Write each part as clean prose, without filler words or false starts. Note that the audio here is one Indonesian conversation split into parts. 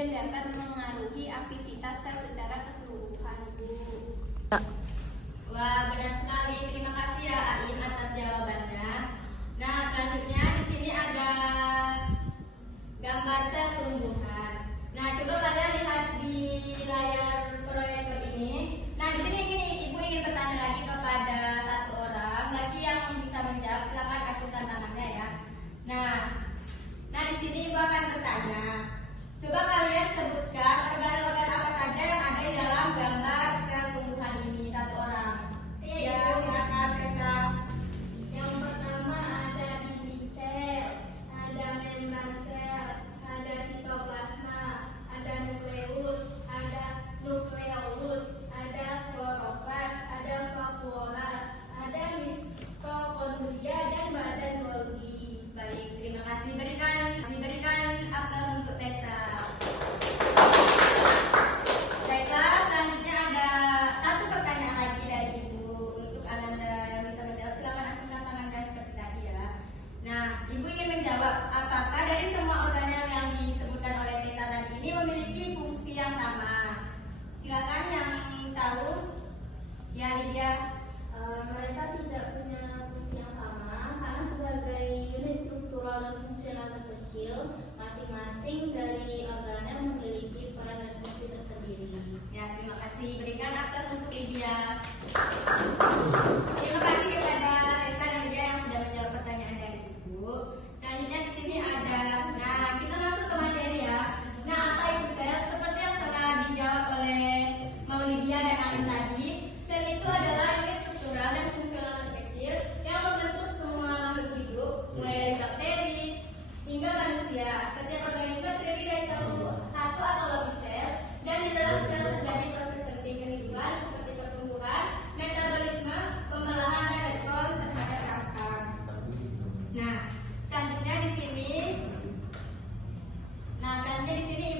dan dapat mengaruhi aktivitas sel secara keseluruhan, Bu. Wah, benar sekali. Terima kasih ya Ain atas jawabannya. Nah, selanjutnya di sini ada gambar sel tumbuhan. Nah, coba kalian lihat di layar proyektor ini. Nah, di sini Ibu ingin bertanya lagi kepada satu orang. Bagi yang bisa menjawab, silakan aktifkan tangannya ya. Nah di sini Ibu akan bertanya. Coba kalian sebutkan organ-organ apa saja yang ada di dalam gambar sel tumbuhan ini, satu orang. Ya, silakan Tessa. Yang pertama ada dinding sel, ada membran sel, ada sitoplasma, ada nukleus, ada kloroplast, ada vakuola, ada mitokondria dan badan Golgi. Baik, terima kasih. Berikan aplaus untuk Tessa. Baiklah, selanjutnya ada satu pertanyaan lagi dari Ibu. Untuk Ananda yang bisa menjawab, silakan aktifkan tangan Anda seperti tadi ya. Nah, Ibu ingin menjawab, apakah dari semua organel yang disebutkan oleh Tessa tadi ini memiliki fungsi yang sama? Silakan yang tahu. Ya, Lydia. Mereka tidak punya fungsi yang sama karena sebagai unit struktural dan fungsional terkecil, masing-masing dari organel memiliki peran dan fungsi tersendiri. Ya, terima kasih. Berikan aplaus untuk Lydia. Terima kasih kepada Tessa dan Lydia yang sudah menjawab pertanyaan dari Ibu. Selanjutnya di sini ada, nah kita masuk ke materi ya. Nah, apa itu sel? Seperti yang telah dijawab oleh Mau Lydia dan Ain tadi, sel itu adalah unit struktural dan fungsional terkecil yang membentuk semua makhluk hidup, mulai dari bakteri hingga manusia. Setiap organisme terdiri dari satu atau lebih sel, dan di dalam sel terjadi proses penting kehidupan seperti pertumbuhan, metabolisme, pembelahan, dan respon terhadap rangsang. Nah, selanjutnya di sini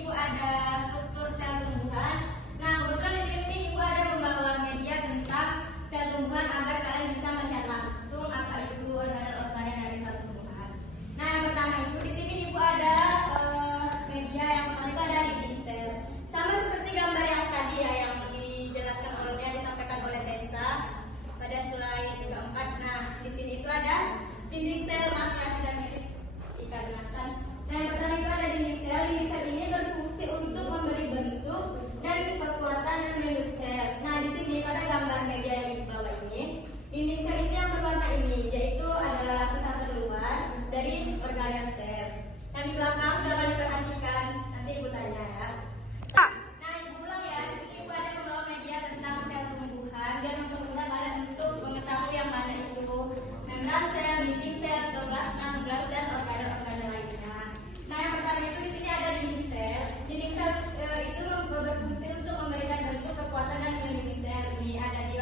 Ibu ada struktur sel tumbuhan. Nah, kebetulan di sini Ibu ada membawa media tentang sel tumbuhan agar kalian bisa melihat langsung apa itu organel-organel dari sel tumbuhan. Nah, yang pertama itu di sini Ibu ada media yang pertama itu ada dinding sel. Sama seperti gambar yang tadi ya, yang dijelaskan oleh disampaikan oleh Tessa pada slide keempat. Nah, di sini itu ada dinding sel, maaf ya tidak mirip dikarenakan. Nah, yang pertama itu ada dinding sel. Dinding sel ini berfungsi untuk memberi bentuk dan kekuatan dan melindungi sel. Nah, di sini pada gambar media yang di bawah ini, dinding sel ini yang berwarna ini, yaitu adalah lapisan terluar dari organel sel. Yang di belakang silakan diperhatikan, nanti Ibu tanya ya. Nah, Ibu ulang ya. Di sini Ibu ada membawa media tentang sel tumbuhan dan mempermudah kalian untuk mengetahui yang mana itu membran sel, dinding sel, sitoplasma, nukleus, dan organel-organel lainnya. Nah, yang pertama itu di sini ada dinding sel. Dinding sel itu berfungsi untuk memberikan bentuk, kekuatan, dan melindungi sel. Ini ada di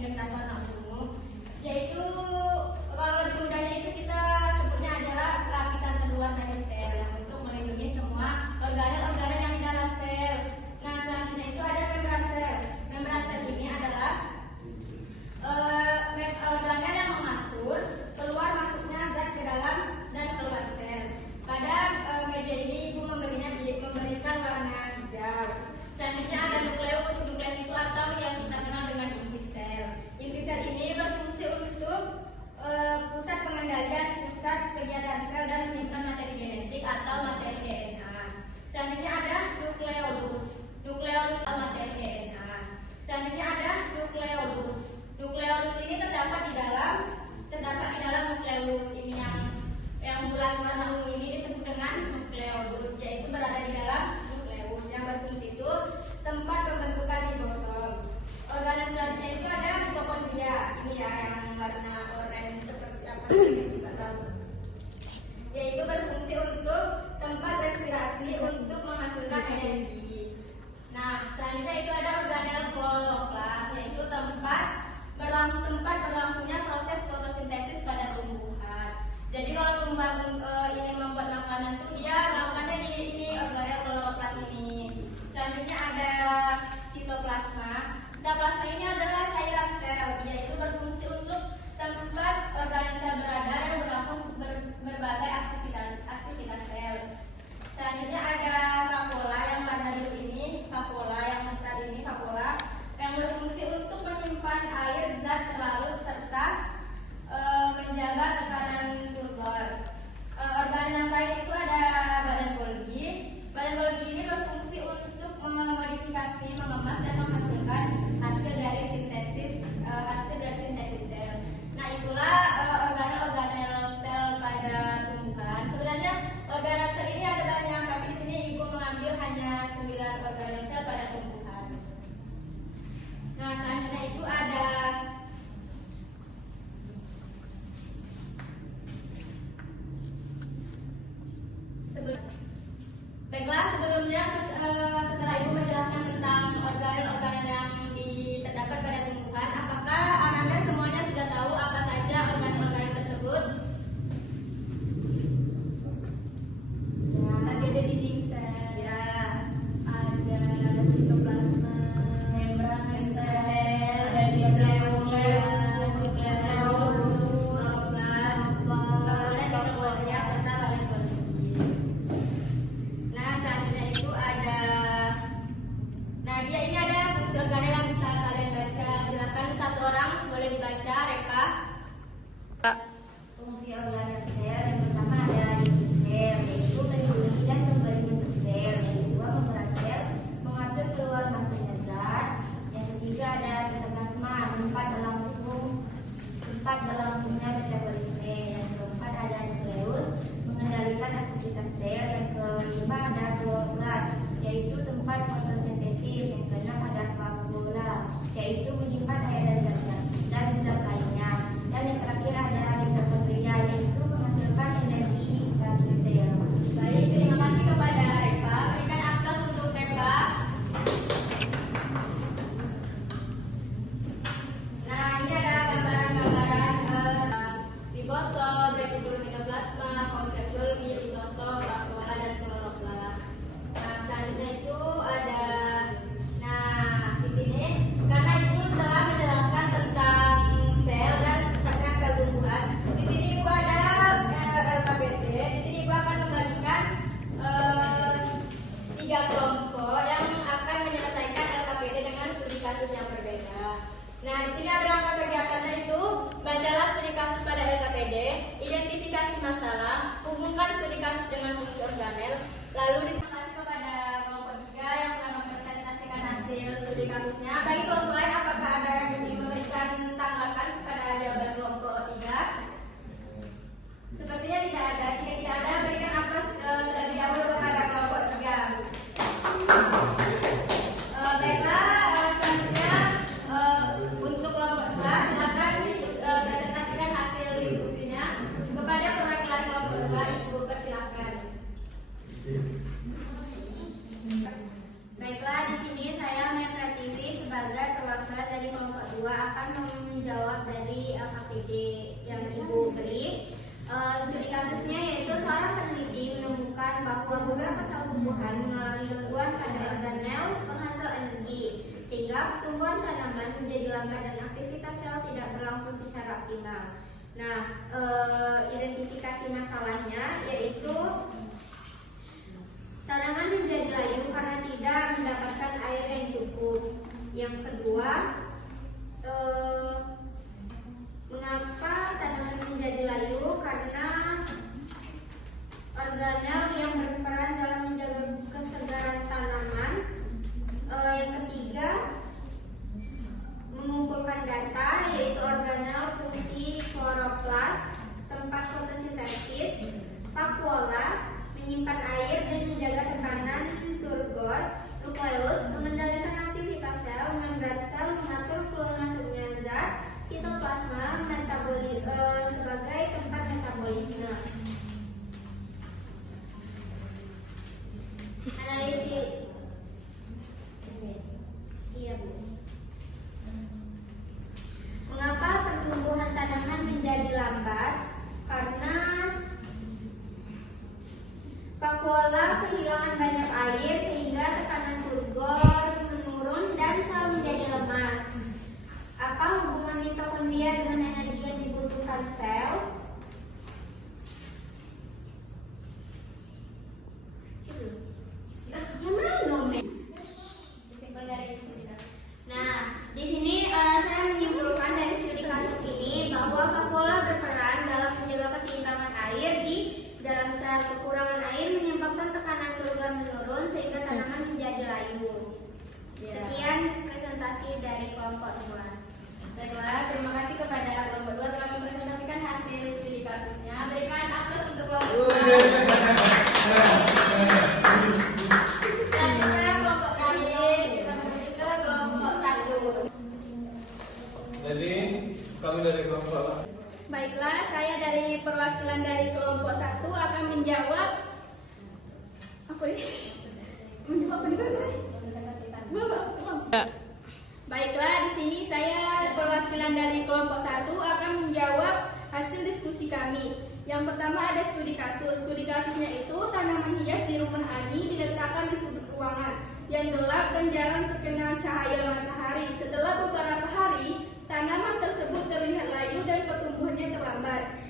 kertas warna ungu, yaitu kalau lebih mudahnya itu kita sebutnya adalah lapisan terluar dari sel yang untuk melindungi semua organel-organel yang di dalam sel. Nah, selanjutnya itu ada membran sel. Membran sel ini adalah organel yang mengatur keluar masuknya zat ke dalam dan keluar sel. Pada media ini Ibu memberikan warna hijau. Selanjutnya ada nukleus. Nukleus itu atau yang kita kenal dengan inti sel. Inti sel ini berfungsi untuk pusat pengendalian pusat kegiatan sel dan menyimpan materi genetik atau materi DNA. Selanjutnya ada nukleolus. Nukleolus atau materi DNA. Selanjutnya ada nukleolus. Nukleolus ini terdapat di dalam nukleus ini yang bulat warna ungu ini disebut dengan nukleolus, yaitu berada di dalam nukleus yang berfungsi itu tempat pembentukan ribosom. Organel selanjutnya itu ada mitokondria. Ini ya yang warna oranye seperti apa kita tahu. Yaitu berfungsi untuk tempat respirasi untuk menghasilkan energi. Nah, selanjutnya itu ada organel kloroplas, yaitu tempat berlangsungnya proses fotosintesis pada tumbuhan. Jadi kalau tumbuhan ingin membuat makanan tuh dia melakukannya di ini organel kloroplas ini. Selanjutnya ada sitoplasma. Sitoplasma ini adalah cairan sel, yaitu berfungsi untuk tempat organel sel berada dan berlangsung berbagai aktivitas sel. Selanjutnya ada kasusnya. Bagi kelompok lain, apakah ada yang ingin memberikan tanggapan kepada jawaban kelompok 3? Sepertinya tidak ada. Jika tidak ada, berikan aplaus terlebih dahulu kepada kelompok 3. Baiklah, selanjutnya untuk kelompok 2, silakan presentasikan hasil diskusinya kepada perwakilan kelompok 2. Ibu persilakan. Baiklah, di sini saya Metra TV sebagai perwakilan dari kelompok 2 akan menjawab dari LKPD yang Ibu beri. Studi kasusnya yaitu seorang peneliti menemukan bahwa beberapa sel tumbuhan mengalami gangguan pada organel penghasil energi, sehingga pertumbuhan tanaman menjadi lambat dan aktivitas sel tidak berlangsung secara optimal. Nah, identifikasi masalahnya yaitu tanaman menjadi layu karena tidak mendapatkan air yang cukup. Yang kedua, mengapa tanaman menjadi layu? Karena organel yang berperan dalam menjaga kesegaran tanaman. Yang ketiga, mengumpulkan data yaitu organel, fungsi kloroplas, tempat fotosintesis, vakuola, menyimpan air dan menjaga tekanan turgor, nukleus, mengendalikan aktivitas sel, membran sel, mengatur keluar masuknya zat, sitoplasma, sebagai tempat metabolisme. Analisis. Iya, Bu. Mengapa pertumbuhan tanaman menjadi lambat? Karena vakuola kehilangan banyak air sehingga tekanan turgor menurun dan sel menjadi lemas. Apa hubungan mitokondria dengan energi yang dibutuhkan sel? Nah, di sini saya menyimpulkan dari studi kasus ini bahwa vakuola berperan dalam menjaga keseimbangan air di dalam sel. Kekurangan air menyebabkan tekanan turgor menurun sehingga tanaman menjadi layu. Sekian presentasi dari kelompok 2. Baiklah, terima kasih kepada kelompok 2 telah mempresentasikan hasil studi kasusnya. Berikan aplaus untuk kelompok 2. Selanjutnya kelompok terakhir, kita menuju ke kelompok 1. Jadi kami dari kelompok. Baiklah, saya dari perwakilan dari kelompok 1 akan menjawab apa ini? Menjawab apa nih? Baiklah, di sini saya perwakilan dari kelompok 1 akan menjawab hasil diskusi kami. Yang pertama ada studi kasus. Studi kasusnya itu tanaman hias di rumah Ani diletakkan di sudut ruangan yang gelap dan jarang terkena cahaya matahari. Setelah beberapa hari, tanaman tersebut terlihat layu dan pertumbuhannya terlambat.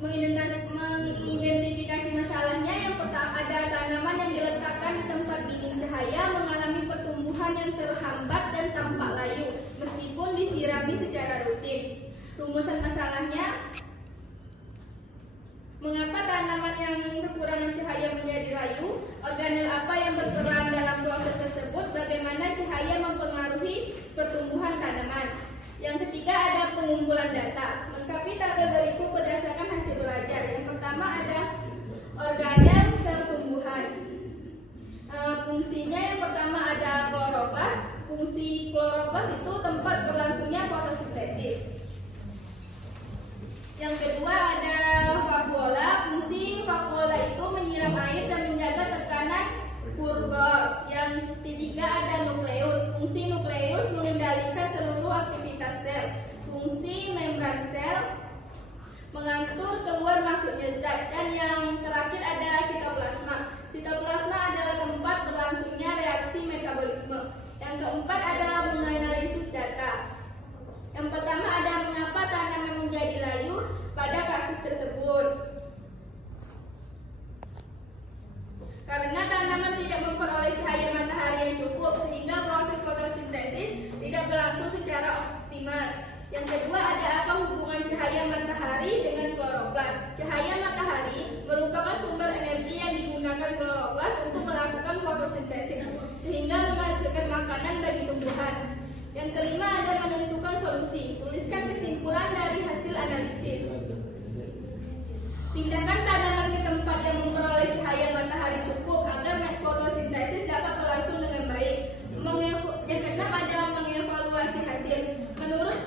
Mengidentifikasi masalahnya, yang pertama ada tanaman yang diletakkan di tempat dingin cahaya mengalami pertumbuhan yang terhambat dan tampak layu meskipun disirami secara rutin. Rumusan masalahnya, mengapa tanaman yang kekurangan cahaya menjadi layu? Organel apa yang berperan dalam proses tersebut? Bagaimana cahaya mempengaruhi pertumbuhan tanaman? Yang ketiga ada pengumpulan data. Lengkapi tabel berikut berdasarkan hasil belajar. Yang pertama ada organel sel tumbuhan. Fungsinya yang pertama ada kloroplas. Fungsi kloroplas itu tempat berlangsungnya fotosintesis. Yang kedua ada vakuola. Fungsi vakuola itu menyiram air dan menjaga tekanan turgor. Yang ketiga ada nukleus. Fungsi nukleus mengendalikan seluruh aktivitas sel. Fungsi membran sel mengatur keluar masuknya zat. Dan yang terakhir ada sitoplasma. Sitoplasma adalah tempat berlangsungnya reaksi metabolisme. Yang keempat adalah menganalisis data. Yang pertama ada mengapa tanaman menjadi layu pada kasus tersebut. Karena tanaman tidak memperoleh cahaya matahari yang cukup sehingga proses fotosintesis tidak berlangsung secara optimal. Yang kedua ada apa hubungan cahaya matahari dengan kloroplas. Cahaya matahari merupakan sumber energi yang digunakan kloroplas untuk melakukan fotosintesis. Yang kelima ada menentukan solusi. Tuliskan kesimpulan dari hasil analisis. Pindahkan tanaman ke tempat yang memperoleh cahaya matahari cukup agar fotosintesis dapat berlangsung dengan baik. Yang keenam ada mengevaluasi hasil. Menurut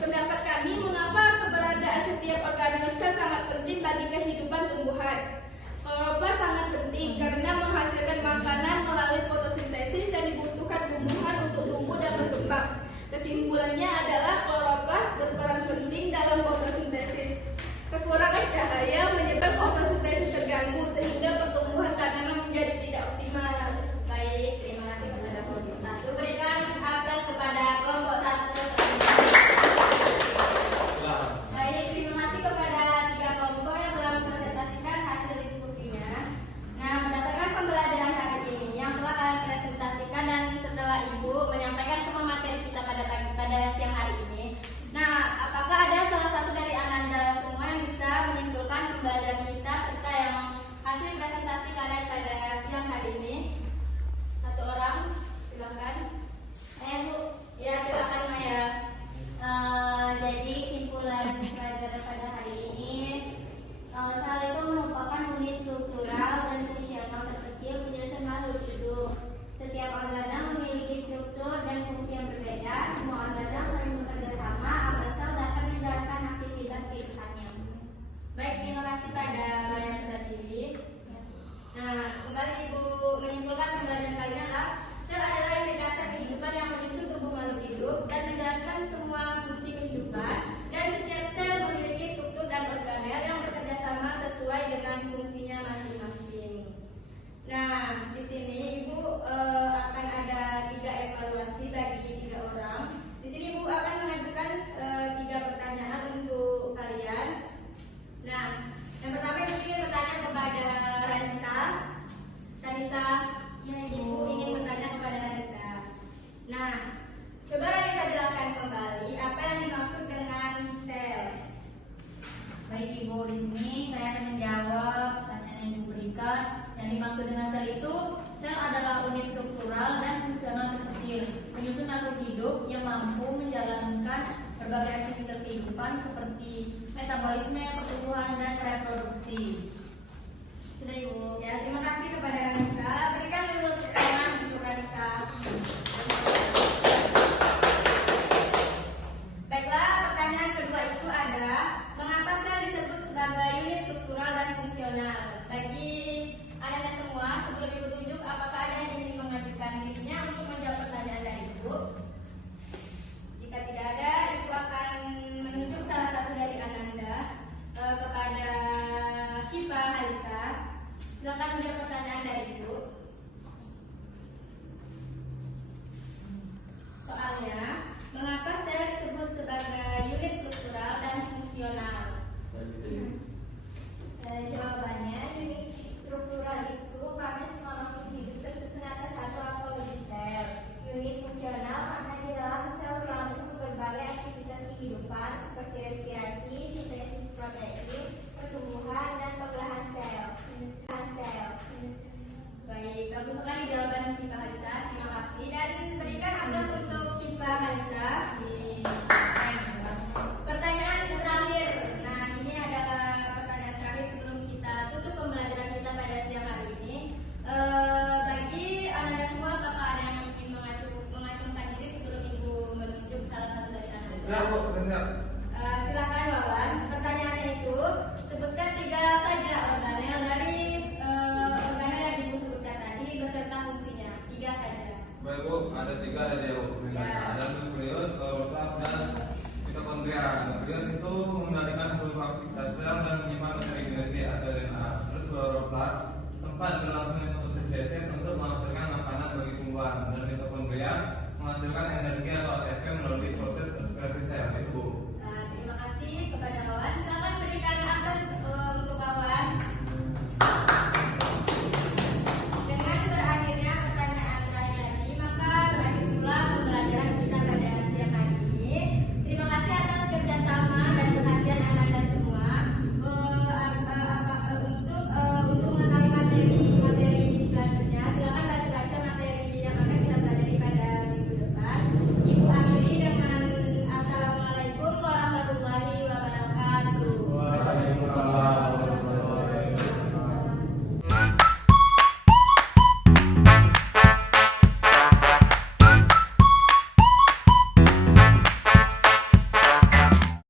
pendapat kami, mengapa keberadaan setiap organel sel sangat penting bagi kehidupan tumbuhan? Kloroplas sangat penting karena menghasilkan makanan melalui fotosintesis yang dibutuhkan tumbuhan untuk tumbuh dan berkembang. Kesimpulannya adalah kloroplas berperan penting dalam fotosintesis. Kekurangan cahaya menyebabkan fotosintesis terganggu sehingga pertumbuhan tanaman menjadi tidak optimal. Baik, terima kasih kepada kelompok 1. Berikan apel kepada kelompok 1. Baik, terima kasih kepada 3 kelompok yang telah mempresentasikan hasil diskusinya. Nah, berdasarkan pembelajaran hari ini yang telah kalian presentasikan dan setelah Ibu menyampaikan semua materi kita pada siang hari ini. Nah, apakah ada salah satu dari Anda semua yang bisa menyimpulkan pembelajaran kita serta yang hasil presentasi kalian pada siang hari ini? Satu orang, silakan. Bu. Ya, silakan Maya. Jadi kesimpulan pelajaran pada hari ini, sel itu merupakan unit struktural dan fungsional terkecil penyusun makhluk hidup. Setiap organel memiliki struktur dan fungsi yang berbeda. Semua organel saling bekerja sama agar sel dapat menjalankan aktivitas kehidupannya. Baik, terima kasih pada Maya Pratiwi. Nah, kembali Ibu menyimpulkan pembelajaran kalian adalah sel adalah unit dasar kehidupan yang menyusun tubuh makhluk hidup dan menjalankan semua fungsi kehidupan, dan setiap sel memiliki struktur dan organel yang bekerja sama sesuai dengan fungsinya masing-masing. Nah, di sini Ibu akan ada 3 evaluasi bagi 3 orang. Di sini Ibu akan mengajukan 3 pertanyaan untuk kalian. Nah, yang pertama Ibu ingin bertanya kepada Ranisa. Ranisa, Ibu ingin bertanya kepada Ranisa. Nah, coba Ranisa jelaskan kembali apa yang dimaksud dengan sel. Baik Ibu, di sini saya akan menjawab pertanyaan yang Ibu berikan. Yang dimaksud dengan sel itu, sel adalah unit struktural dan fungsional terkecil penyusun makhluk hidup yang mampu menjalankan berbagai aktivitas kehidupan seperti metabolisme, pertumbuhan, dan reproduksi. Sudah Ibu. Ya, terima kasih kepada Ranisa. Berikan dulu tepuk tangan untuk Ranisa. Baiklah, pertanyaan kedua itu ada, mengapa sel disebut sebagai unit struktural dan fungsional? Bagi Anda semua, sebelum Ibu tunjuk, apakah ada yang ingin mengajukan dirinya untuk menjawab pertanyaan dari Ibu? Jika tidak ada, Ibu akan menunjuk salah satu dari Ananda kepada Syifa Halisa. Silakan menjawab pertanyaan dari Ibu. Soalnya, mengapa sel disebut sebagai unit struktural dan fungsional? Jawabannya, unit struktural itu karena semua makhluk hidup tersusun atas satu atau lebih sel. Unit fungsional karena di dalam sel berlangsung berbagai aktivitas kehidupan seperti respirasi, sintesis protein, pertumbuhan, dan pembelahan sel. Baik, bagus sekali jawaban Syifa Halisa. Terima kasih dan berikan aplaus untuk Syifa Halisa. Pertanyaan terakhir. Nah, ini adalah pertanyaan terakhir sebelum kita tutup pembelajaran kita pada siang hari ini. Bagi Anda semua, apakah ada yang ingin mengacungkan diri sebelum Ibu menunjuk salah satu dari Anda? Siap, Bu. Siap. Silakan Wawan. Pertanyaannya itu, sebutkan 3 saja organel dari organel yang Ibu sebutkan tadi beserta fungsinya. 3 saja. Baik Bu, ada 3 dari yang aku berikan. Ya. Ada nukleus, kloroplas, dan mitokondria. Nukleus itu mengendalikan seluruh aktivitas sel dan menyimpan materi genetik atau RNA. Terus kloroplas tempat berlangsungnya fotosintesis untuk menghasilkan makanan bagi tumbuhan. Dan mitokondria menghasilkan energi atau ATP melalui proses